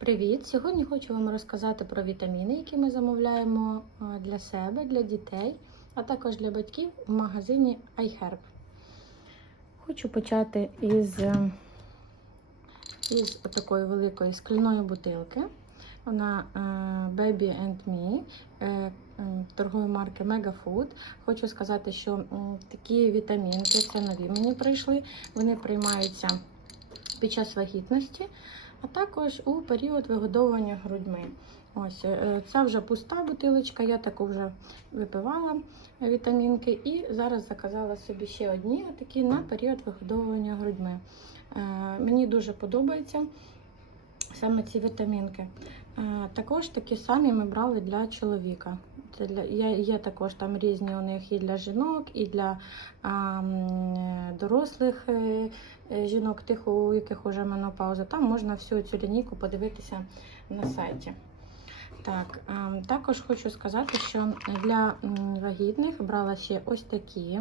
Привіт! Сьогодні хочу вам розказати про вітаміни, які ми замовляємо е, для себе, для дітей, а також для батьків в магазині iHerb. Хочу почати із, е, із такої великої скляної бутилки. Вона е, Baby and Me торгової марки Mega Food. Хочу сказати, що такі вітамінки це нові мені прийшли. Вони приймаються під час вагітності а також у період вигодовування грудьми. Ось це вже пуста бутилочка, я таку вже випивала вітамінки і зараз заказала собі ще одні такі на період вигодовування грудьми. Е, Мені дуже подобаються саме ці вітамінки. Е, Також такі самі ми брали для чоловіка. Це для є, є також там різні у них і для жінок, і для а, дорослих е, е, жінок, тих, у яких вже менопауза. Там можна всю цю лінійку подивитися на сайті. Так, е, також хочу сказати, що для вагітних брала ще ось такі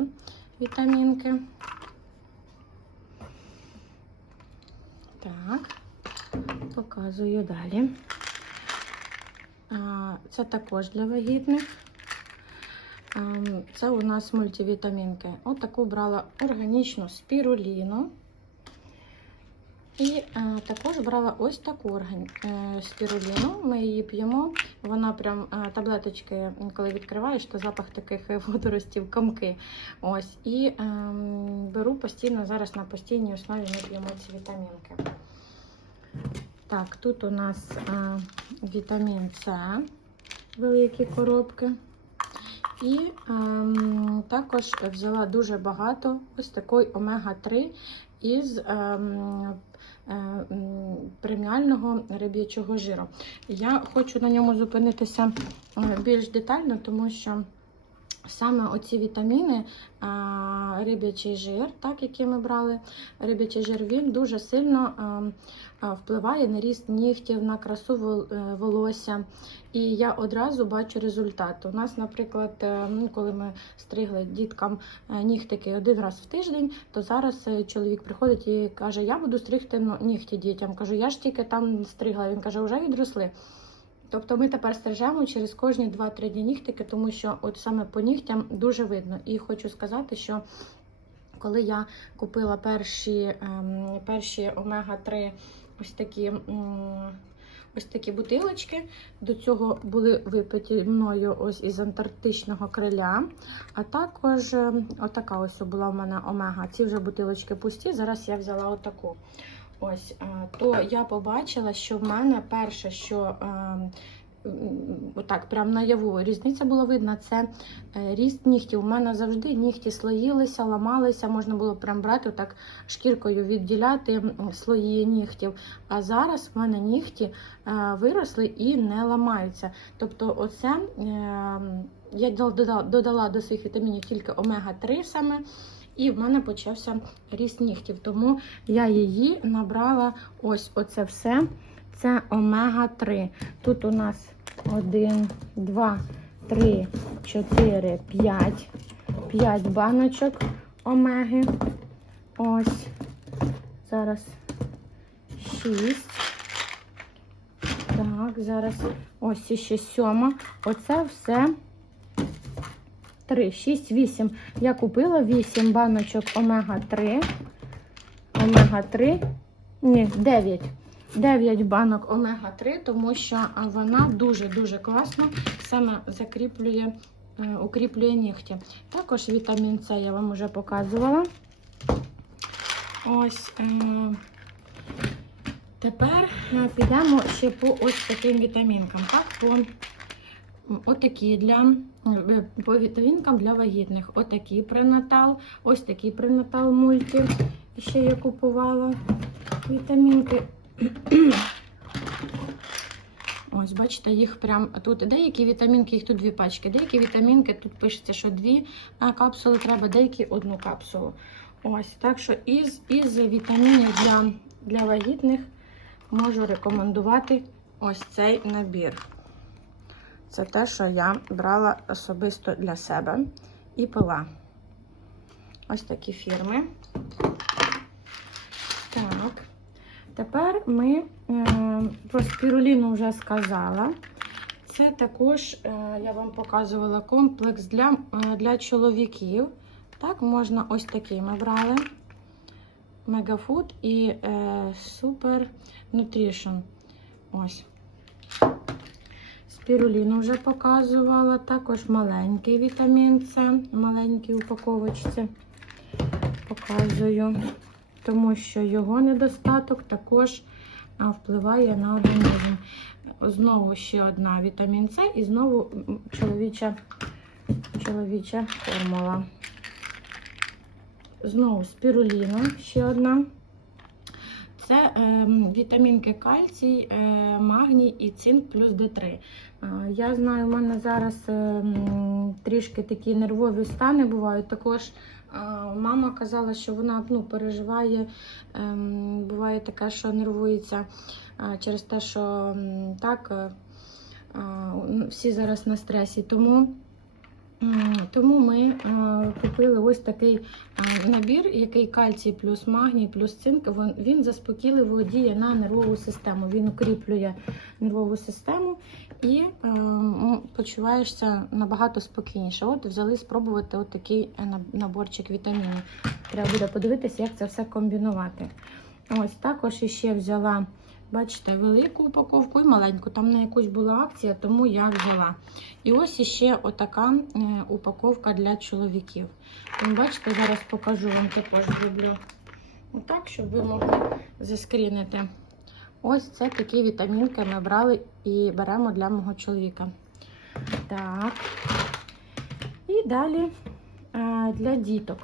вітамінки. Так, показую далі. Це також для вагітних. Це у нас мультивітамінки. От брала органічну спіруліну. І е, також брала ось таку орган... е, спіруліну. Ми її п'ємо. Вона прям е, таблеточки, коли відкриваєш, то запах таких водоростів, комки. Ось. І е, беру постійно зараз на постійній основі ми п'ємо ці вітамінки. Так, тут у нас е, вітамін С, великі коробки. І ем, також взяла дуже багато ось такої омега-3 із ем, е, м, преміального риб'ячого жиру. Я хочу на ньому зупинитися е, більш детально, тому що саме оці вітаміни, а, риб'ячий жир, так, який ми брали, риб'ячий жир, він дуже сильно ем, впливає на ріст нігтів, на красу е, волосся. І я одразу бачу результат. У нас, наприклад, е, ну, коли ми стригли діткам е, нігтики один раз в тиждень, то зараз е, чоловік приходить і каже: Я буду стригти ну, нігті дітям. Кажу, я ж тільки там стригла. Він каже, вже відросли. Тобто ми тепер стрижемо через кожні 2-3 дні нігтики, тому що от саме по нігтям дуже видно. І хочу сказати, що коли я купила перші, ем, перші омега-3 ось такі. Ось такі бутилочки. До цього були випиті мною ось із антарктичного криля. А також е, отака ось була в мене омега. Ці вже бутилочки пусті. Зараз я взяла отаку. Ось, то я побачила, що в мене перше, що отак, прям наяву різниця була видна, це е, ріст нігтів. У мене завжди нігті слоїлися, ламалися, можна було прям брати отак шкіркою відділяти слої нігтів. А зараз в мене нігті е, виросли і не ламаються. Тобто, оце я додала до своїх вітамінів тільки омега-3 саме. І в мене почався ріст нігтів. Тому я її набрала ось оце все. Це омега-3. Тут у нас 1, 2, 3, 4, 5. 5 баночок омеги. Ось. Зараз 6. Так, зараз ось іще сьома. Оце все 3, 6, 8. Я купила 8 баночок омега-3. Омега-3. Ні, 9. 9 банок омега-3, тому що вона дуже-дуже класно саме закріплює, е, укріплює нігті. Також вітамін С я вам вже показувала. Ось. Е Тепер підемо ще по ось таким вітамінкам. Так, по Отакі для е, по вітамінкам для вагітних. Отакий пренатал, ось такий пренатал мульті. Ще я купувала вітамінки. Ось, бачите, їх прям тут деякі вітамінки, їх тут дві пачки. Деякі вітамінки тут пишеться, що дві капсули треба, деякі одну капсулу. Ось, так що із, із вітамінів для, для вагітних можу рекомендувати ось цей набір. Це те, що я брала особисто для себе і пила. Ось такі фірми. Так. Тепер ми е, про спіруліну вже сказала. Це також е, я вам показувала комплекс для, е, для чоловіків. Так, можна ось такий ми брали. Мегафуд і Супер Nutrition. Ось. Спіруліну вже показувала. Також маленький вітамін С, маленькій упаковочці. Показую, тому що його недостаток також впливає на організм. Знову ще одна вітамін С і знову чоловіча, чоловіча формула. Знову спіруліна ще одна. Це е, вітамінки кальцій, е, магній і цинк плюс Д3. Я знаю, в мене зараз е, трішки такі нервові стани бувають. Також е, мама казала, що вона ну, переживає, е, буває таке, що нервується е, через те, що так, всі зараз на стресі. Тому Тому ми е, купили ось такий е, набір, який кальцій плюс магній плюс цинк. Він, заспокійливо діє на нервову систему. Він укріплює нервову систему і е, почуваєшся набагато спокійніше. От взяли спробувати от такий е, наборчик вітамінів. Треба буде подивитися, як це все комбінувати. Ось також іще взяла. Бачите, велику упаковку і маленьку. Там на якусь була акція, тому я взяла. І ось іще отака е, упаковка для чоловіків. Бачите, зараз покажу вам також зроблю отак, щоб ви могли заскрінити. Ось це такі вітамінки ми брали і беремо для мого чоловіка. Так. І далі е, для діток.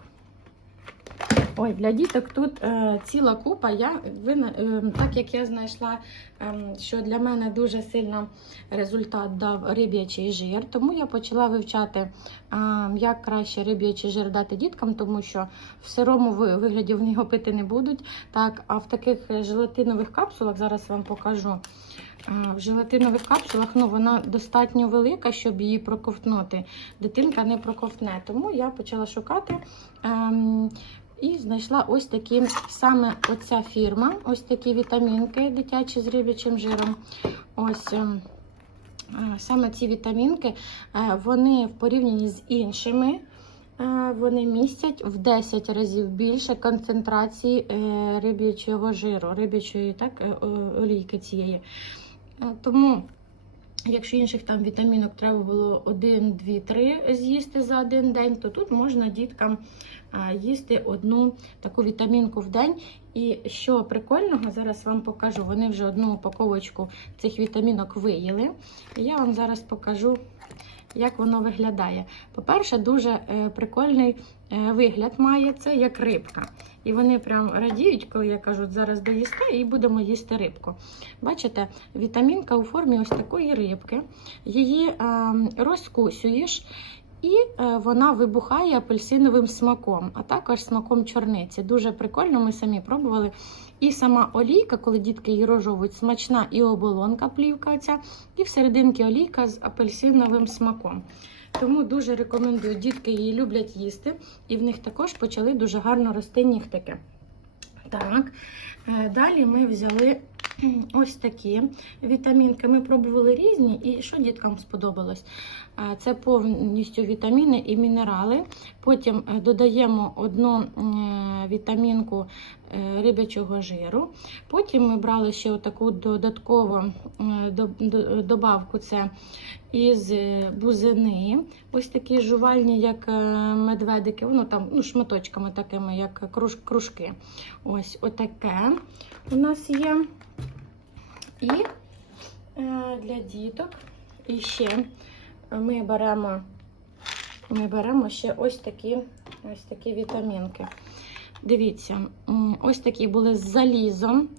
Ой, для діток тут е, ціла купа. Я, ви, е, так як я знайшла, е, що для мене дуже сильно результат дав риб'ячий жир, тому я почала вивчати, е, як краще риб'ячий жир дати діткам, тому що в сирому вигляді вони його пити не будуть. Так, а в таких желатинових капсулах, зараз вам покажу. е, В желатинових капсулах ну, вона достатньо велика, щоб її проковтнути. Дитинка не проковтне. Тому я почала шукати. ем, і знайшла ось такі, саме оця фірма, ось такі вітамінки дитячі з риб'ячим жиром. Ось ем, е, саме ці вітамінки, е, вони в порівнянні з іншими, е, вони містять в 10 разів більше концентрації риб'ячого жиру, риб'ячої олійки цієї. Тому Якщо інших там вітамінок треба було 1, 2, 3 з'їсти за один день, то тут можна діткам їсти одну таку вітамінку в день. І що прикольного, зараз вам покажу. Вони вже одну упаковочку цих вітамінок виїли. І я вам зараз покажу, як воно виглядає. По-перше, дуже е, прикольний е, вигляд має це, як рибка. І вони прям радіють, коли я кажу, зараз доїсте і будемо їсти рибку. Бачите, вітамінка у формі ось такої рибки. Її е, розкусюєш, і е, вона вибухає апельсиновим смаком, а також смаком чорниці. Дуже прикольно, ми самі пробували. І сама олійка, коли дітки її розжовують, смачна і оболонка плівка ця, і всерединки олійка з апельсиновим смаком. Тому дуже рекомендую, дітки її люблять їсти, і в них також почали дуже гарно рости нігтики. Так, е, далі ми взяли ось такі вітамінки. Ми пробували різні, і що діткам сподобалось? Це повністю вітаміни і мінерали. Потім е, додаємо одну е, вітамінку рибячого жиру. Потім ми брали ще таку додаткову е, до- до- добавку це із е, бузини. Ось такі жувальні, як е, медведики, воно там ну, шматочками такими, як круж- кружки. Ось отаке у нас є. І е, для діток. І ще ми беремо, ми беремо ще ось такі, ось такі вітамінки. Дивіться, ось такі були з залізом.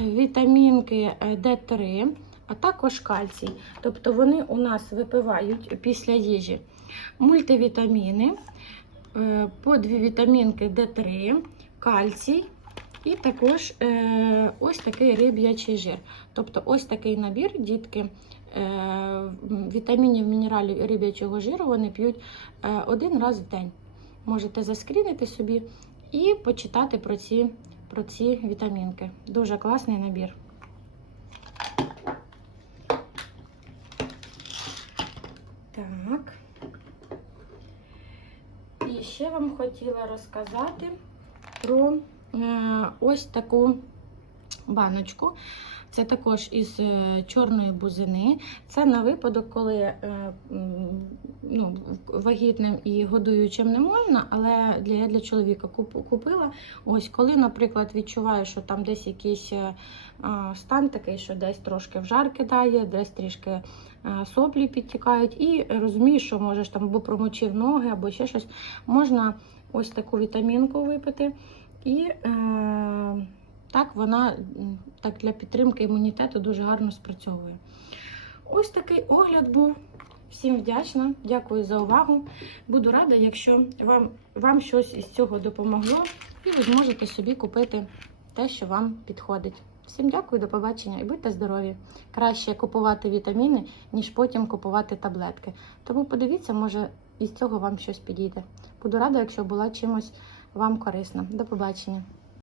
Вітамінки е, Д3, а також кальцій. Тобто вони у нас випивають після їжі мультивітаміни, е, по дві вітамінки Д3, кальцій і також е, ось такий риб'ячий жир. Тобто ось такий набір, дітки. Вітамінів, мінералів і риб'ячого жиру вони п'ють один раз в день. Можете заскрінити собі і почитати про ці про ці вітамінки. Дуже класний набір. Так. І ще вам хотіла розказати про е, ось таку баночку. Це також із е, чорної бузини. Це на випадок, коли е, ну, вагітним і годуючим не можна, але для, я для чоловіка купила. Ось коли, наприклад, відчуваю, що там десь якийсь е, стан такий, що десь трошки в жар кидає, десь трішки соплі підтікають, і розумію, що можеш там або промочив ноги, або ще щось. Можна ось таку вітамінку випити. І е, так вона так для підтримки імунітету дуже гарно спрацьовує. Ось такий огляд був. Всім вдячна, дякую за увагу. Буду рада, якщо вам, вам щось із цього допомогло, і ви зможете собі купити те, що вам підходить. Всім дякую, до побачення і будьте здорові. Краще купувати вітаміни, ніж потім купувати таблетки. Тому подивіться, може із цього вам щось підійде. Буду рада, якщо була чимось вам корисна. До побачення.